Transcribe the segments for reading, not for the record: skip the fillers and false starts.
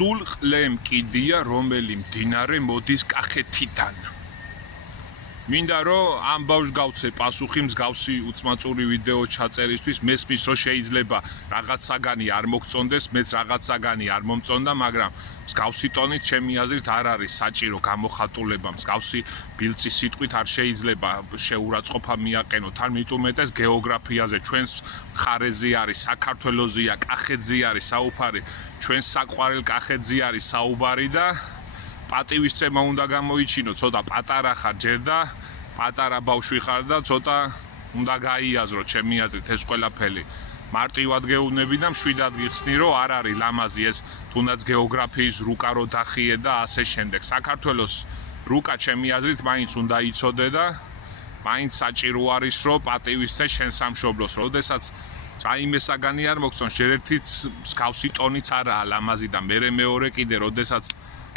სულ ყლემ კიდია, რომელი მდინარე მოდის კახეთიდან. მინდა რომ ამ ბავშვს გავცე პასუხი მსგავსი უცმაწური ვიდეო ჩაწერისთვის, მესმის რომ შეიძლება რაღაც საგანი არ მოგწონდეს, მეც რაღაც საგანი არ მომწონდა, მაგრამ მსგავსი ტონით ჩემი აზრით არ არის საჭირო გამოხატულება, მსგავსი ბილწის სიტყვით არ შეიძლება შეურაცხყოფა მიაყენოთ, ან მით უმეტეს გეოგრაფიაზე ჩვენს მხარეზე არის, საქართველოსია, კახეთზე არის საუბარი, ჩვენს საყვარელ კახეთზე არის საუბარი და პატივისცემა უნდა გამოიჩინო, ცოტა პატარა ხარ ჯერ და პატარა ბავშვი ხარ და ცოტა უნდა გაიაზრო ჩემი აზრით ეს ყველაფერი. მარტივად გეუბნები და მშვიდად გიხსნი, რომ არ არის ლამაზი ეს თუნდაც გეოგრაფიის რუკა რო დახიე და ასე შემდეგ. საქართველოს რუკა ჩემი აზრით მაინც უნდა იცოდე და მაინც საჭირო არის, რომ პატივისცე შენ სამშობლოს, როდესაც რაიმე საგანი არ მოგწონს, ჯერ ერთიც მსგავსი ტონიც არაა ლამაზი და მეორე კიდე, როდესაც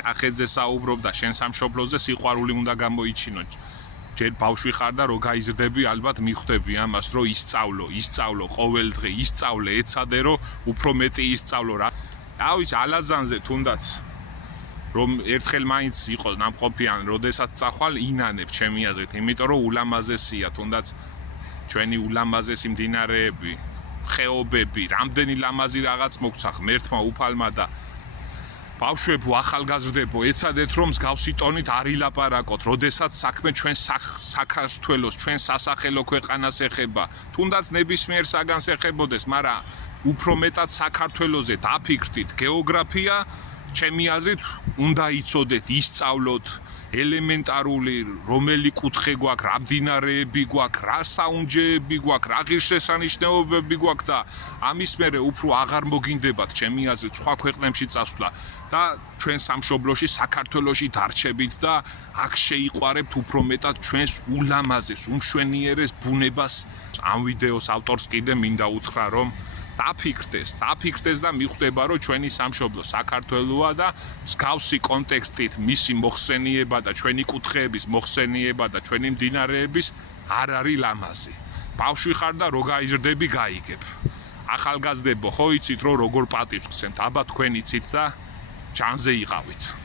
კახეთზე საუბრობ და შენ სამშობლოზე სიყვარული უნდა გამოიჩინო. ჯერ ბავშვი ხარ და რო გაიზრდები, ალბათ მიხვდები ამას, რომ ისწავლო ყოველდღე, ისწავლე, ეცადე რომ უფრო მეტი ისწავლო რა. ვიცი, ალაზანზე თუნდაც რომ ერთხელ მაინც იყოს ნამყოფიან, როდესაც წახვალ ინანებ ჩემი აზრით, იმიტომ რომ ულამაზესია თუნდაც ჩვენი ულამაზესი მდინარეები, ხეობები, რამდენი ლამაზი რაღაც მოგცა ღმერთმა უფალმა და ბავშვებო, ახალგაზრდებო, ეცადეთ რომ მსგავსი ტონით არ ილაპარაკოთ, როდესაც საქმე ჩვენ საქართველოს, ჩვენ სასახელო ქვეყანას ეხება, თუნდაც ნებისმიერ საგანს ეხებოდეს, მაგრამ უფრო მეტად საქართველოზე დაფიქრდით, გეოგრაფია, ჩემი აზრით, უნდა იცოდეთ, ისწავლოთ, ელემენტარული რომელი კუთხე გვაქვს, რა მდინარეები გვაქვს, რა საუნჯეები გვაქვს, რა ღირსშესანიშნაობები გვაქვს და ამის მერე უფრო აღარ მოგინდებათ ჩემი აზრით სხვა ქვეყნებში წასვლა და ჩვენ სამშობლოში საქართველოში დარჩებით და აქ შეიყვარებთ უფრო მეტად ჩვენს ულამაზეს, უმშვენიერეს ბუნებას. ამ ვიდეოს ავტორს კიდე მინდა უთხრა, რომ დაფიქრდეს და მიხვდება, რომ ჩვენი სამშობლო საქართველოა და მსგავსი კონტექსტით მისი მოხსენიება და ჩვენი კუთხეების მოხსენიება და ჩვენი მდინარეების არ არის ლამაზი. ბავშვი ხარ და რო გაიზრდები, გაიგებ. ახალგაზრდებო, ხო იცით, რომ როგორ პატივს გცემთ, აბა თქვენ იცით და ჯანზე იყავით.